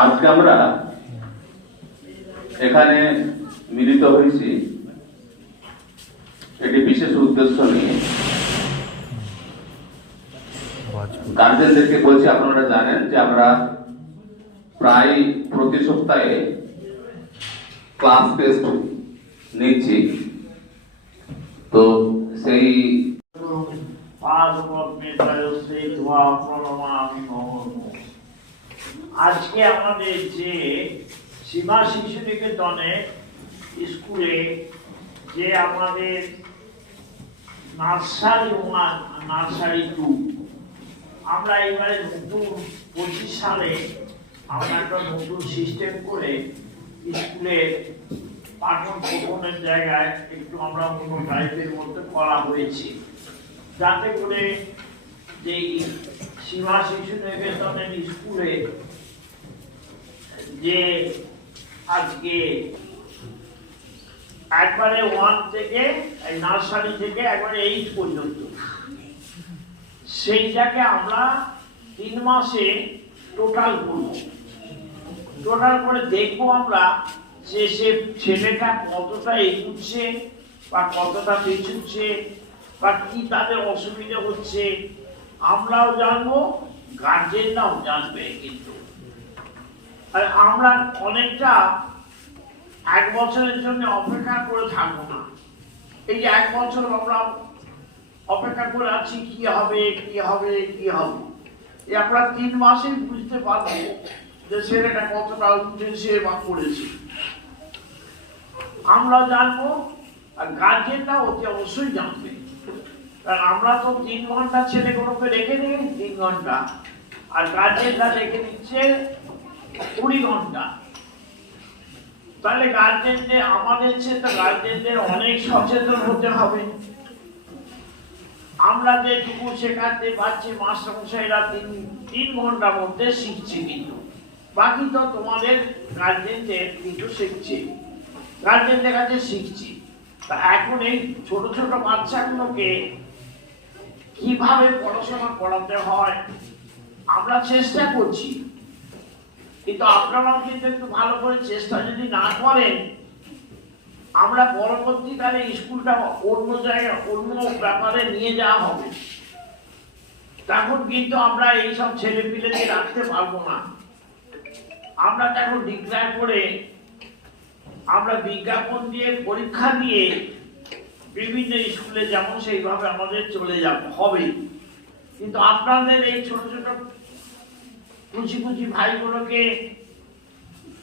আজ আজকে আমরা এখানে মিলিত হয়েছি। একটি বিশেষ উদ্দেশ্য নিয়ে। গার্জেনদেরকে বলছি, আপনারা জানেন যে আমরা প্রায় প্রতি সপ্তাহে ক্লাস টেস্ট নিচ্ছি তো সেই পাদপদ্মে ধোয়া প্রণমামি নমঃ। আজকে আমাদের যে সীমা শিশু নিকেতনে স্কুলে যে আমাদের নার্সারি ওয়ান, নার্সারি টু, আমরা এবারে নতুন পঁচিশ সালে আমরা একটা নতুন সিস্টেম করে স্কুলের পাঠন পঠনের জায়গায় একটু আমরা অন্য টাইপের মধ্যে করা হয়েছে। যাতে করে যে সীমা শিশু নিকেতনের স্কুলে যে আজকে একবারে ওয়ান থেকে নার্সারি থেকে একবারে এইট পর্যন্ত। সেইটাকে আমরা তিন মাসে টোটাল করব। টোটাল করে দেখব আমরা যে সে ছেলেটা কতটা এগুচ্ছে বা কতটা পেছুচ্ছে বা কি তাদের অসুবিধা হচ্ছে, আমরাও জানব গার্জেনরাও জানবে কিন্তু। আর আমরা অনেকটা এক বছরের জন্য অপেক্ষা করে থাকব না। এই যে এক বছর আমরা অপেক্ষা করে আছি, কি হবে কি হবে কি হবে? এই আমরা তিন মাসেই বুঝতে পারব যে ছেলেটা কতটা উঠেছে বা পড়েছে আমরা জানব আর গার্জেনরা অতি অবশ্যই জানবে। কারণ আমরা তো তিন ঘণ্টা ছেলেগুলোকে রেখে দিই, তিন ঘণ্টা। আর গার্জেনরা রেখে দিচ্ছে কুড়ি ঘণ্টা। তাহলে গার্জেনদের আমাদের চেয়ে গার্জেনদের অনেক সচেতন হতে হবে। আমরা যেটুকু শেখাতে পারছি, মাস্টারমশাইরা তিন তিন ঘণ্টার মধ্যে শিখছে কিন্তু। বাকি তো তোমাদের গার্জেনদের কিন্তু শিখছে। গার্জেনদের কাছে শিখছি। তা এখন এই ছোট ছোট বাচ্চাগুলোকে কীভাবে পড়াশোনা করাতে হয়, আমরা চেষ্টা করছি। কিন্তু আপনারাও কিন্তু একটু ভালো করে চেষ্টা যদি না করেন, আমরা পরবর্তীকালে স্কুলটা অন্য জায়গায় অন্য ব্যাপারে নিয়ে যাওয়া হবে। তখন কিন্তু আমরা এইসব ছেলে পিলেকে রাখতে পারব না। আমরা তখন ডিক্লেয়ার করে, আমরা বিজ্ঞাপন দিয়ে পরীক্ষা দিয়ে বিভিন্ন স্কুলে যেমন সেইভাবে আমাদের চলে যাব হবে কিন্তু আপনাদের এই ছোট ছোট কুচি কুচি ভাইগুলোকে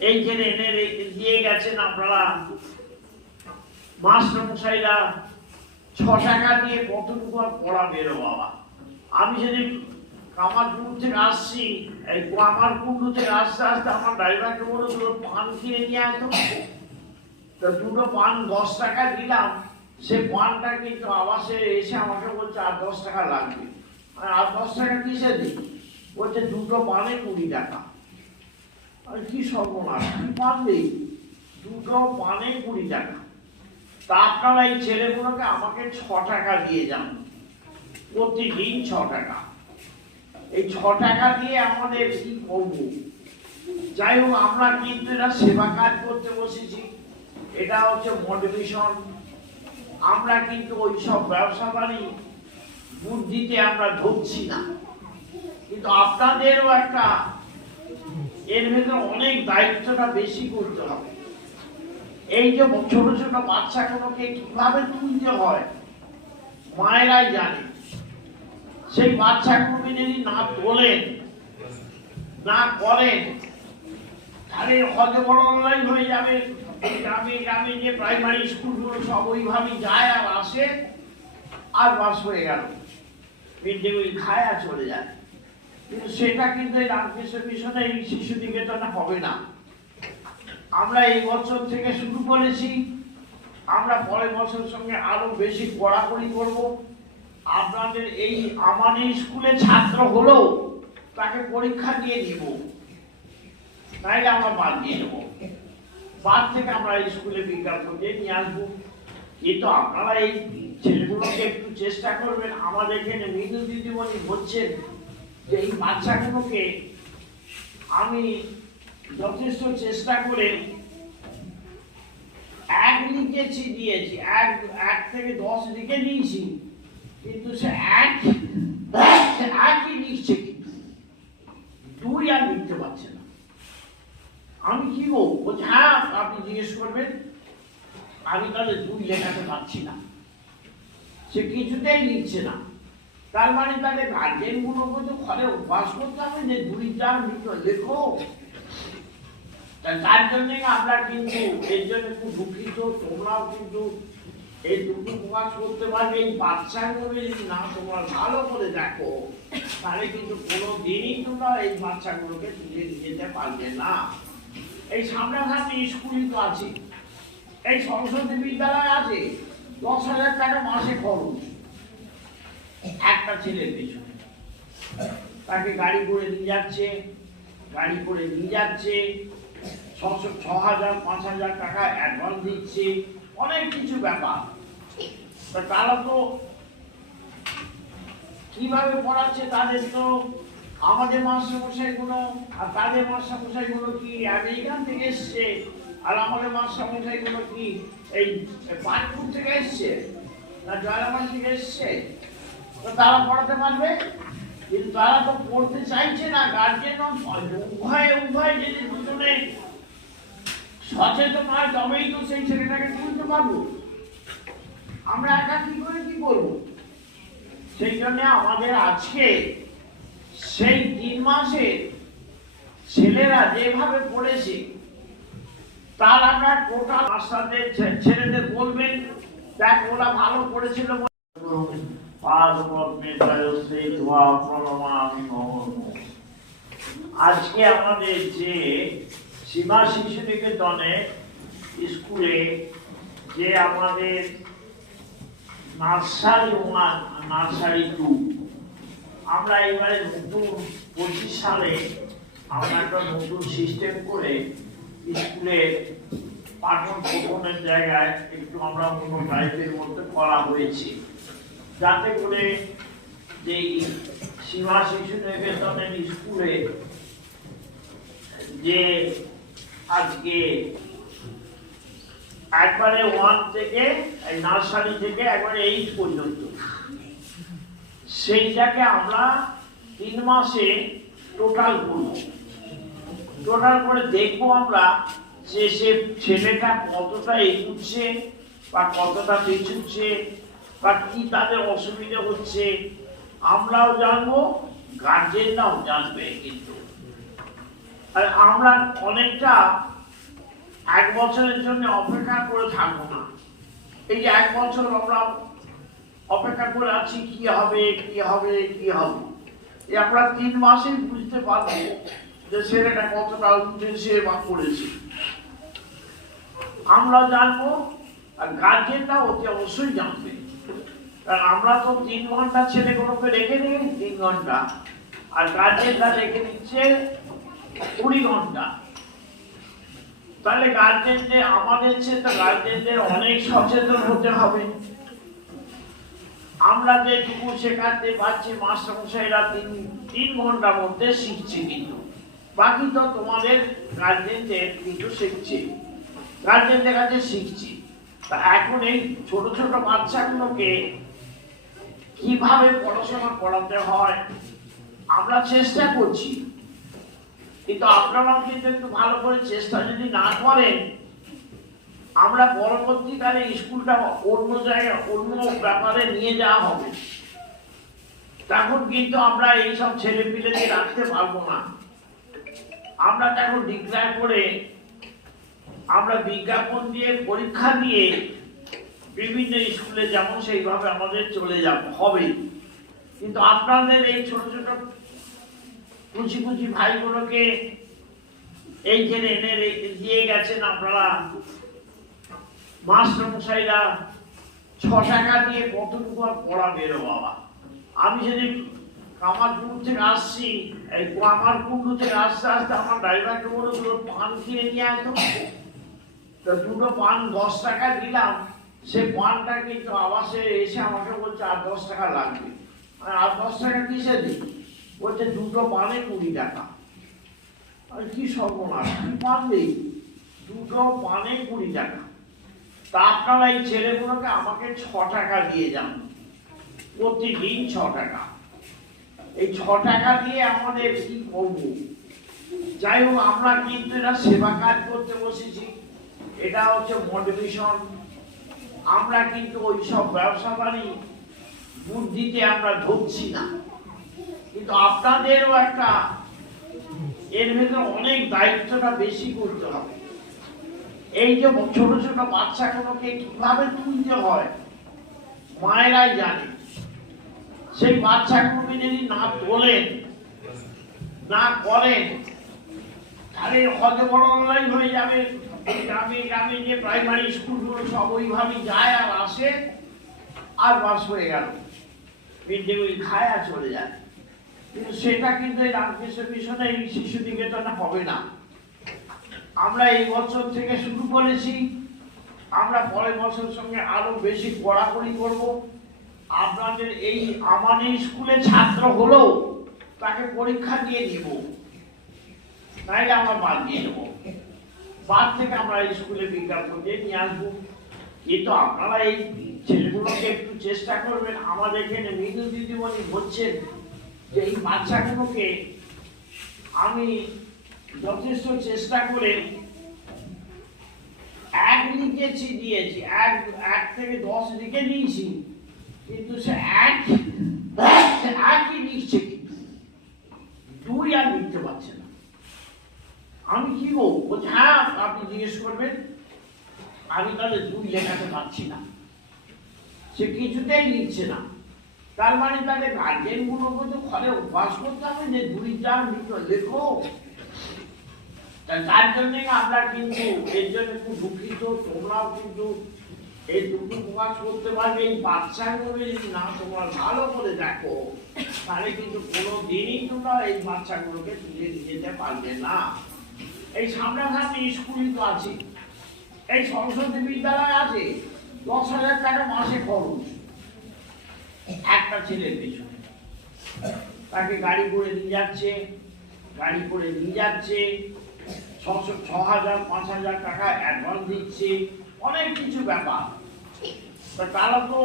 এই যে এনে দিয়ে গেছেন আপনারা। মাস্টার মশাইরা ছ টাকা দিয়ে কতটুকু আর পড়া বেরো বাবা? আমি যদি কামারপুর থেকে আসছি, এই কামারকুন্ডু থেকে আসতে আসতে আমার ড্রাইভারকে বলে দুটো পান কিনে নিয়ে আসতো তো। দুটো পান দশ টাকা দিলাম। সে পানটা কিন্তু আবাসে এসে আমাকে বলছে, আর দশ টাকা লাগবে। আর আর দশ টাকা কিসে দিই বলছে, দুটো পানে কুড়ি টাকা। আর কি সর্বনাশ, কি দিই দুটো পানে কুড়ি টাকা। তা আপনারা এই ছেলেগুলোকে আমাকে ছ টাকা দিয়ে যান। প্রতিদিন ছ টাকা। এই ছ টাকা দিয়ে আমাদের কি করব? যাই হোক, আমরা কিন্তু এটা সেবা কাজ করতে বসেছি। এটা হচ্ছে মোটিভেশন আমরা কিন্তু ওই সব ব্যবসা বাড়ি বুদ্ধিতে আমরা ঢুকছি না। কিন্তু আপনাদেরও একটা এর ভেতরে অনেক দায়িত্বটা বেশি করতে হবে। এই যে ছোট ছোট বাচ্চাগুলোকে কীভাবে তুলতে হয়, মায়েরাই জানে। সেই বাচ্চাগুলোকে যদি না তোলেন, না করেন, তাহলে হজবড়লাই হয়ে যাবে। গ্রামে গ্রামে যে প্রাইমারি স্কুলগুলো সব ওইভাবেই যায় আর আসে, আর বাস হয়ে গেল। মিড ডে মিল খায় আর চলে যায়। সেটা কিন্তু এই রামকৃষ্ণ মিশনে এই শিশু নিকেতনে হবে না। আমরা এই বছর থেকে শুরু করেছি। আমরা পরের বছর সঙ্গে আরও বেশি কড়াকড়ি করব। আপনাদের এই আমাদের স্কুলে ছাত্র হলেও তাকে পরীক্ষা দিয়ে দিব তাইলে আমরা বাদ দিয়ে দেবো বাদ থেকে আমরা স্কুলে বিজ্ঞাপন দিয়ে নিয়ে আসব। কিন্তু আপনারা এই ছেলেগুলোকে একটু চেষ্টা করবেন। আমাদের এখানে মৃদু দিদিমণি বলছেন যে এই বাচ্চাগুলোকে আমি যথেষ্ট চেষ্টা করে এক লিখেছি দিয়েছি, এক এক থেকে দশ লিখে দিয়েছি কিন্তু সে এক, একই লিখছে দুই আর লিখতে পারছে না। আমি কি গো হ্যাঁ আপনি জিজ্ঞেস করবেন, আমি তাহলে দুই লেখাতে পারছি না। সে কিছুতেই লিখছে না। তার মানে তাদের গার্জেন গুলোকে তো ঘরে অভ্যাস করতে হবে যে দুইটা লিখো লেখো। তা তার জন্যে আমরা কিন্তু এর জন্য খুব দুঃখিত, তোমরাও কিন্তু এই দুটো প্রকাশ করতে পারবে, এই বাচ্চাগুলো যদি না তোমরা ভালো করে দেখো, তাহলে কিন্তু কোনো দিনই তোমরা এই বাচ্চাগুলোকে তুলে যেতে পারবে না। এই সামনাসামনি স্কুলই তো আছে, এই সরস্বতী বিদ্যালয় আছে, দশ হাজার টাকা মাসে খরচ। একটা ছেলের পেছনে। তাকে গাড়ি করে নিয়ে যাচ্ছে, গাড়ি করে নিয়ে যাচ্ছে, ছশো ছ হাজার পাঁচ হাজার টাকা অ্যাডভান্স দিচ্ছে, অনেক কিছু ব্যাপার। তারা তো কীভাবে পড়াচ্ছে তাদের তো আমাদের মাস্টারমশাইগুলো আর তাদের মাস্টারমশাইগুলো কি আমেরিকান থেকে এসছে? আর আমাদের মাস্টারমশাইগুলো কি এই পাটপুর থেকে এসছে? না জয়রাবাদ থেকে এসছে? তো তারা পড়াতে পারবে? কিন্তু তারা তো পড়তে চাইছে না গার্জেন উভয় উভয় যদি দুজনে সচেতন হয়, তবেই তো সেই ছেলেটাকে তুলতে পারব। আমরা একা কি করে কি করব? সেই জন্য আমাদের আজকে সেই তিন মাসে ছেলেরা যেভাবে পড়েছে, তার আমরা টোটাল মাস্টারদের ছেলেদের বলবেন, দেখ, ওরা ভালো পড়েছিল আজকে আমাদের যে সীমা শিশু স্কুলে যে আমাদের নার্সারি ওয়ান, নার্সারি টু, আমরা এবারে নতুন পঁচিশ সালে আমরা একটা নতুন সিস্টেম করে স্কুলে পাঠন পঠনের জায়গায় একটু আমরা অন্য টাইপের মধ্যে করা হয়েছে। যাতে করে যে সীমা শিশু নিকেতনের স্কুলে যে আজকে একবারে ওয়ান থেকে নার্সারি থেকে একবারে এইট পর্যন্ত। সেইটাকে আমরা তিন মাসে টোটাল করব। টোটাল করে দেখব আমরা যে সে ছেলেটা কতটা এগুচ্ছে বা কতটা পেছুচ্ছে বা কি তাদের অসুবিধা হচ্ছে। আমরাও জানব গার্জেনরাও জানবে কিন্তু। আর আমরা অনেকটা এক বছরের জন্য অপেক্ষা করে থাকব না। এই যে এক বছর আমরা অপেক্ষা করে আছি, কি হবে কি হবে কি হবে। এই আমরা তিন মাসেই বুঝতে পারব যে ছেলেটা কতটা উঠেছে বা করেছে। আমরা জানব, আর গার্জেনরা অতি অবশ্যই জানবে। আমরা তো তিন ঘণ্টা ছেলেগুলোকে রেখে দিই, তিন ঘণ্টা। আর গার্জেনরা রেখে দিচ্ছে কুড়ি ঘণ্টা। তাহলে গার্জেনদের আমাদের চেয়ে গার্জেনদের অনেক সচেতন হতে হবে। আমরা যেটুকু শেখাতে পারছি, মাস্টারমশাইরা তিন তিন ঘণ্টার মধ্যে শিখছে কিন্তু। বাকি তো তোমাদের গার্জেনদের কিন্তু শিখছে। গার্জেনদের কাছে শিখছি। এখন এই ছোট ছোট বাচ্চাগুলোকে কীভাবে পড়াশোনা করাতে হয়, আমরা চেষ্টা করছি। কিন্তু আপনারাও কিন্তু একটু ভালো করে চেষ্টা যদি না করেন, আমরা পরবর্তীকালে স্কুলটা অন্য জায়গায় অন্য ব্যাপারে নিয়ে যাওয়া হবে। তখন কিন্তু আমরা এইসব ছেলে পিলেকে রাখতে পারব না। আমরা তখন ডিক্লেয়ার করে আমরা বিজ্ঞাপন দিয়ে, পরীক্ষা দিয়ে বিভিন্ন স্কুলে যেমন সেইভাবে আমাদের চলে যাব, হবে। কিন্তু আপনাদের এই ছোট ছোট কুচি কুচি ভাইগুলোকে এই যে এনে দিয়ে গেছেন আপনারা। মাস্টারমশাইরা ছ টাকা দিয়ে কতটুকু আর পড়া বেরো বাবা। আমি যদি কামারপুর থেকে আসছি, এই কামারকুন্ডু থেকে আসতে আসতে আমার ড্রাইভারকে বলে পান কিনে নিয়ে আসতো দুটো পান দশ টাকা দিলাম সে পানটা কিন্তু আবার সে এসে আমাকে বলছে, আর দশ টাকা লাগবে। আর দশ টাকা কিসে দিই? বলছে, দুটো পানে কুড়ি টাকা। আর কি সর্বনাশ, কি পারলে দুটো পানে কুড়ি টাকা। তা আপনারা এই ছেলেগুলোকে আমাকে ছ টাকা দিয়ে যান, প্রতিদিন ছ টাকা। এই ছ টাকা দিয়ে আমাদের কি করব? যাই হোক, আমরা কিন্তু এটা সেবা কাজ করতে বসেছি। এটা হচ্ছে মোটিভেশন আমরা কিন্তু ওই সব ব্যবসা বাণী বুদ্ধিতে আমরা ঢুকছি না। কিন্তু আপনাদেরও একটা এর ভেতরে অনেক দায়িত্বটা বেশি করতে হবে। এই যে ছোট ছোট বাচ্চাগুলোকে কীভাবে তুলতে হয়, মায়েরাই জানে। সেই বাচ্চাগুলোকে যদি না তোলেন, না করেন, তাহলে হত বড় অনলাইন হয়ে যাবে। গ্রামে গ্রামে যে প্রাইমারি স্কুলগুলো সব ওইভাবেই যায় আর আসে, আর বাস হয়ে গেল। মিড ডে মিল খায় আর চলে যায়। কিন্তু সেটা কিন্তু এই রামকৃষ্ণ মিশনে এই শিশু নিকেতনে হবে না। আমরা এই বছর থেকে শুরু করেছি। আমরা পরের বছর সঙ্গে আরও বেশি কড়াকড়ি করব। আপনাদের এই আমাদের স্কুলে ছাত্র হলেও তাকে পরীক্ষা দিয়ে দিব। তাইলে আমরা বাদ দিয়ে দেবো। বাদ থেকে আমরা এই স্কুলে বিজ্ঞাপন দিয়ে নিয়ে আসব। কিন্তু আপনারা এই ছেলেগুলোকে একটু চেষ্টা করবেন। আমাদের এখানে মৃদু দিদিমণি বলছেন যে এই বাচ্চাগুলোকে আমি যথেষ্ট চেষ্টা করে এক লিখেছি, দিয়েছি। এক এক থেকে দশ লিখে নিয়েছি। কিন্তু সে এক একই লিখছে কিন্তু দুই আর লিখতে পারছে না আমি কি গো বলছি হ্যাঁ আপনি জিজ্ঞেস করবেন, আমি তাহলে দুই লেখাতে পারছি না। সে কিছুতেই লিখছে না। তার মানে তাদের গার্জেনগুলো কিন্তু ঘরে অভ্যাস করতে হবে যে দুই চার লিখো। লেখো তার জন্য আমরা কিন্তু, এর জন্য খুব দুঃখিত, তোমরাও কিন্তু এই দুটো প্রকাশ করতে পারবে, এই বাচ্চাগুলো যদি না তোমরা ভালো করে দেখো, তাহলে কিন্তু কোনো দিনই তোমরা এই বাচ্চাগুলোকে তুলে নিয়ে যেতে পারবে না। এই সামনাসামনি স্কুলই তো আছে। এই সরস্বতী বিদ্যালয় আছে, দশ হাজার টাকা মাসে খরচ। একটা ছেলের পেছনে। তাকে গাড়ি করে নিয়ে যাচ্ছে, গাড়ি করে নিয়ে যাচ্ছে, ছশো, ছ হাজার, পাঁচ হাজার টাকা অ্যাডভান্স দিচ্ছে। অনেক কিছু ব্যাপার। তা তারা তো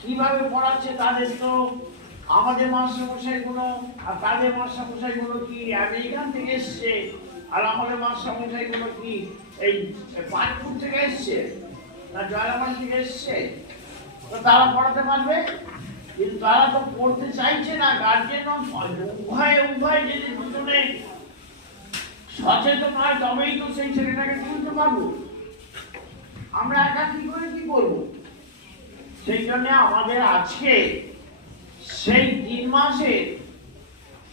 কীভাবে পড়াচ্ছে তাদের তো আমাদের মাস্টারমশাইগুলো আর তাদের মাস্টারমশাইগুলো কি? আমেরিকান থেকে এসছে। আর আমাদের মাস্টারমশাইগুলো কি? এই পাঁচপুর থেকে এসছে? না জয়রাবাদ থেকে এসছে? তো তারা পড়াতে পারবে? কিন্তু তারা তো পড়তে চাইছে না গার্জেন উভয়ে, উভয় যদি দুজনে সচেতন হয়, তবেই তো সেই ছেলেটাকে তুলতে পারব। আমরা একা কি করে কি করব? সেই জন্য আমাদের আজকে সেই তিন মাসে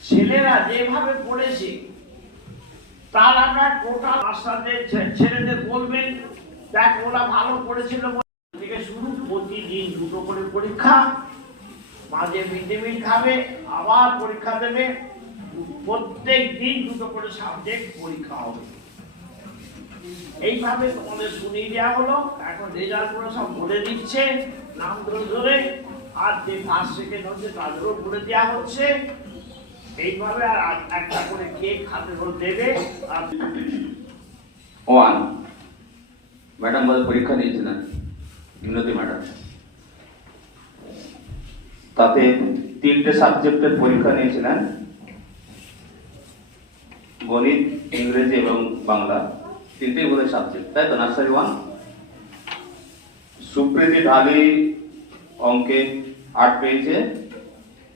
ছেলেরা যেভাবে পড়েছে, তার আমরা টোটাল মাস্টারদের ছেলেদের বলবেন, দেখ, ওরা ভালো পড়েছিল থেকে শুরু, প্রতিদিন দুটো করে পরীক্ষা, মাঝে মিড ডে মিল খাবে, আবার পরীক্ষা দেবে, প্রত্যেক দিন দুটো করে সাবজেক্ট পরীক্ষা হবে। এইভাবে তোমাদের শুনিয়ে দেওয়া হলো, এখন রেজাল্ট সব বলে দিচ্ছে, নাম ধরে ধরে। আর সেকেন্ড হচ্ছে দেওয়া হচ্ছে। এইভাবে আর একটা করে কেক হাতে দেবে। আর ওয়ান। ম্যাডাম বলে পরীক্ষা নিয়েছিলেন মিনতি ম্যাডাম। তাতে তিনটে সাবজেক্টের পরীক্ষা নিয়েছিলেন। গণিত, ইংরেজি এবং বাংলা। তিনটেই বোধহয় সাবজেক্ট তাই তো? নার্সারি ওয়ান সুপ্রীতি ঢালি অঙ্কে আট পেয়েছে,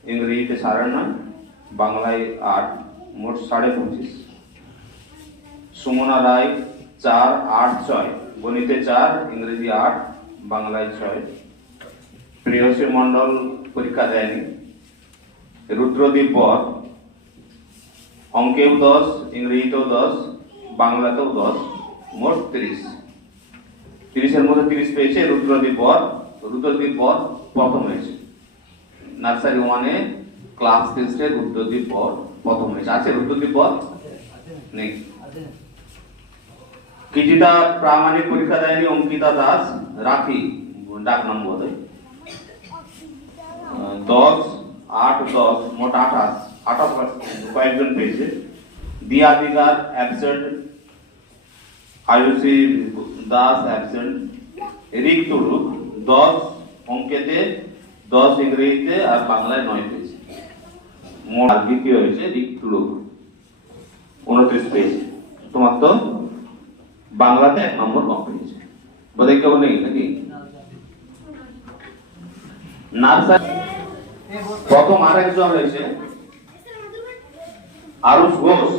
ইংরেজিতে সাড়ে নয়, বাংলায় আট, মোট সাড়ে পঁচিশ। সুমনা রায় চার, আট, ছয়। গণিতে চার, ইংরেজি আট, বাংলায় ছয়। প্রেয়সী মণ্ডল পরীক্ষা দেয়নি। রুদ্রদীপ বর, অঙ্কেও দশ, ইংরেজিতেও দশ, বাংলাতেও দশ, মোট তিরিশ। তিরিশের মধ্যে তিরিশ পেয়েছে রুদ্রদীপ বর। রুদ্রদীপ বর প্রথম হয়েছে। নার্সারি ওয়ানে ক্লাস টেস্টে রুদ্রদীপ বর প্রথম হয়েছে। আছে রুদ্রদীপ বর নেই। কিজিটা প্রামাণিক পরীক্ষা দেয়নি, অঙ্কিতা দাস, রাখি, ডাক নাম বোধ হয়। দশ, আট, দশ, মোট আঠাশ। আঠাশ কয়েকজন পেয়েছে। দিয়া দিগার অ্যাবসেন্ট আয়ুষী দাস অ্যাবসেন্ট রিক টুডু দশ, অঙ্কেতে দশ ইংরেজিতে আর বাংলায় নয় পেয়েছে। দ্বিতীয় হয়েছে উনত্রিশ তোমার তো বাংলাতে এক নম্বর কম পেয়েছে। বোধহয় কেউ নেই নাকি? হয়েছে আরুষ ঘোষ।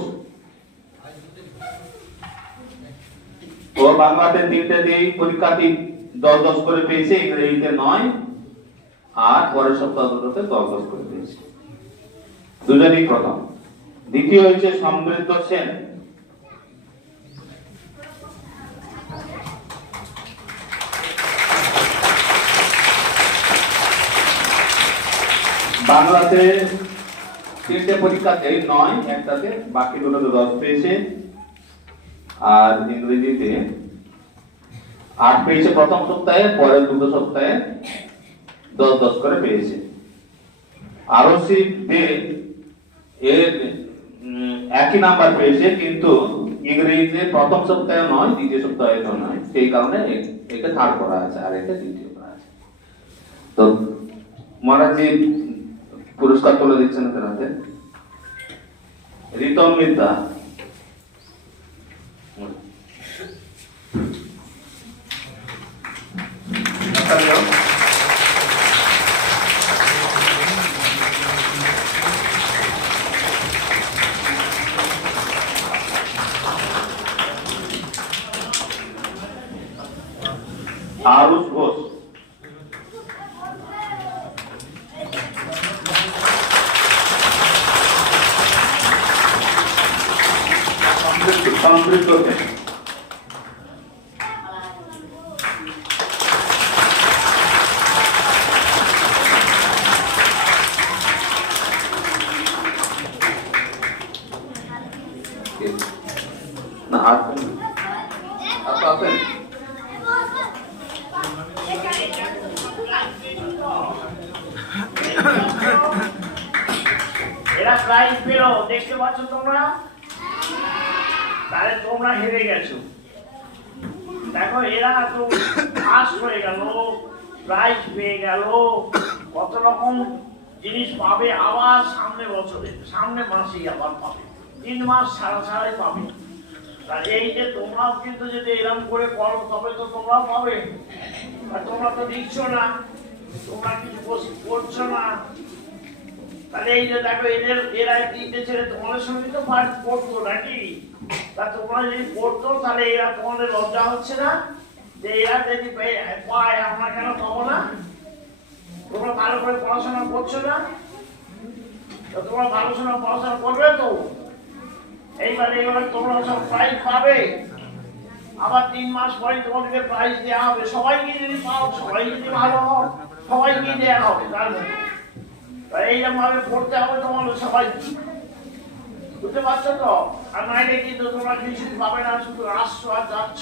ও বাংলাতে তিনটে দিয়ে পরীক্ষা তিন দশ দশ করে পেয়েছে ইংরেজিতে নয়। আর পরের সপ্তাহ দুটোতে দশ করে পেয়েছে দুজনই প্রথম। দ্বিতীয় হয়েছে সমৃদ্ধ সেন। বাংলাতে তিনটে পরীক্ষা পরীক্ষাতে নয়, একটাতে বাকি দুটোতে দশ পেয়েছে। আর ইংরেজিতে আট পেয়েছে প্রথম সপ্তাহে, পরের দুটো সপ্তাহে দশ দশ করে পেয়েছে আরসি দে এর একই নাম্বার পেয়েছে, কিন্তু ইংরেজিতে প্রথম সপ্তাহে নয়, দ্বিতীয় সপ্তাহে নয়। সেই কারণে একে থার্ড করা আছে, আর একে দ্বিতীয় করা আছে। তো মহারাজ পুরস্কার তুলে দিচ্ছেন এদের রিতম মিদ্যা আরুষ ঘোষ সমৃদ্ধ প্রাইজ পেয়ে গেল। কত রকম জিনিস পাবে, আবার সামনে বছরে, সামনে মাসেই আবার পাবে। তিন মাস ছাড়া ছাড়াই পাবে। এই যে তোমরাও কিন্তু যদি এরকম করে করো, তবে তো তোমরাও পাবে। আর তোমরা তো দিচ্ছ না। তোমরা কিছু করছ না। তাহলে এই যে দেখো, এদের, এরা তিনটে ছেলে তোমাদের সঙ্গে তো পাঠ পড়তো নাকি? তা তোমরা যদি পড়তো, তাহলে এরা তোমাদের লজ্জা হচ্ছে না? যে এরা যদি পায়, আমরা কেন পাবো না? তোমরা ভালো করে পড়াশোনা করছ না? তো তোমরা ভালো শোনা পড়াশোনা করবে তো? এইবারে এবারে তোমরা সব প্রাইজ পাবে। আবার তিন মাস পরে তোমাদেরকে প্রাইজ দেওয়া হবে। সবাইকে যদি পাও সবাই যদি ভালো হও সবাইকে দেওয়া হবে তার মধ্যে এইরকম ভাবে পড়তে হবে তোমাদের সবাই। বুঝতে পারছ তো? আর নাইলে কিন্তু তোমরা কিছু পাবে না, শুধু আসছো আর যাচ্ছ।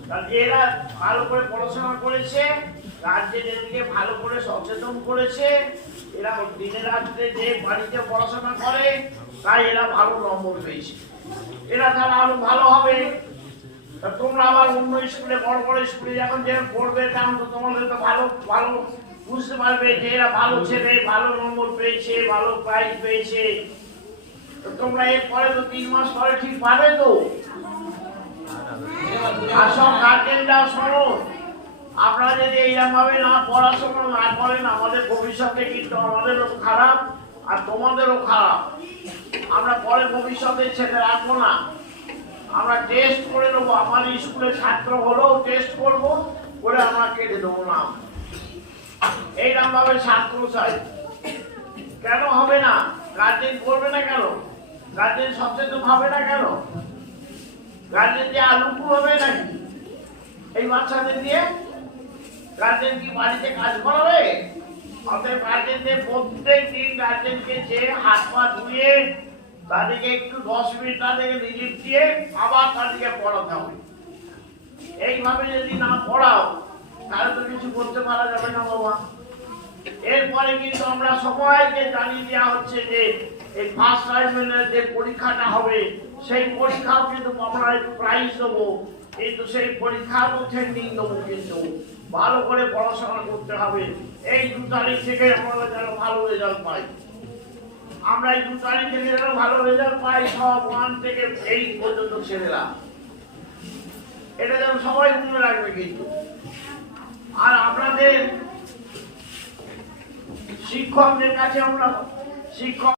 এরা ভালো করে পড়াশোনা করেছে গার্জেন এদিকে ভালো করে সচেতন করেছে, এরা দিনে রাত্রে যে বাড়িতে পড়াশোনা করে, তাই এরা ভালো নম্বর পেয়েছে। এরা তাহলে আরও ভালো হবে। তোমরা আবার অন্য স্কুলে, বড় বড় স্কুলে যখন যে পড়বে, তখন তো তোমাদের তো ভালো ভালো বুঝতে পারবে যে এরা ভালো ছেলে, ভালো নম্বর পেয়েছে, ভালো প্রাইজ পেয়েছে। তোমরা এর পরে তো তিন মাস পরে ঠিক পাবে তো। আর সব গার্জেনরা শোনো আপনারা যদি এইরকম ভাবে না পড়াশোনা না করেন আমাদের ভবিষ্যতে কিন্তু আমাদেরও খারাপ আর তোমাদেরও খারাপ। আমরা পরে ভবিষ্যতে ছেলে রাখব না। আমরা টেস্ট করে নেব। আমার স্কুলে ছাত্র হলেও টেস্ট করব করে আমরা কেটে দেবো না। এইরকম ভাবে ছাত্র চাই। কেন হবে না? গার্জেন করবে না কেন? গার্জেন সচেতন হবে না কেন? গার্জেন যে আলুকু হবে নাকি? এই বাচ্চাদের দিয়ে গার্জেন কি বাড়িতে কাজ করাবে? গার্জেনদের গার্জেনকে হাত পা ধুয়ে তাদেরকে একটু দশ মিনিট দিয়ে আবার তাদেরকে পড়াতে হবে। এইভাবে যদি না পড়াও, তাহলে তো কিছু করতে পারা যাবে না বাবা। এরপরে কিন্তু আমরা সবাইকে জানিয়ে দেওয়া হচ্ছে যে এই ফার্স্ট টাইমের যে পরীক্ষাটা হবে সেই পরীক্ষাও কিন্তু আমরা প্রাইজ দেবো। কিন্তু সেই পরীক্ষার মধ্যে নিয়ে দেবো কিন্তু। ভালো করে পড়াশোনা করতে হবে। এই দু তারিখ থেকে আমরা যেন ভালো রেজাল্ট পাই। আমরা এই দু তারিখ থেকে যেন ভালো রেজাল্ট পাই, সব ওয়ান থেকে এই পর্যন্ত ছেলেরা। এটা যেন সবাই মনে রাখবে কিন্তু। আর আপনাদের শিক্ষকদের কাছে আমরা শিক্ষক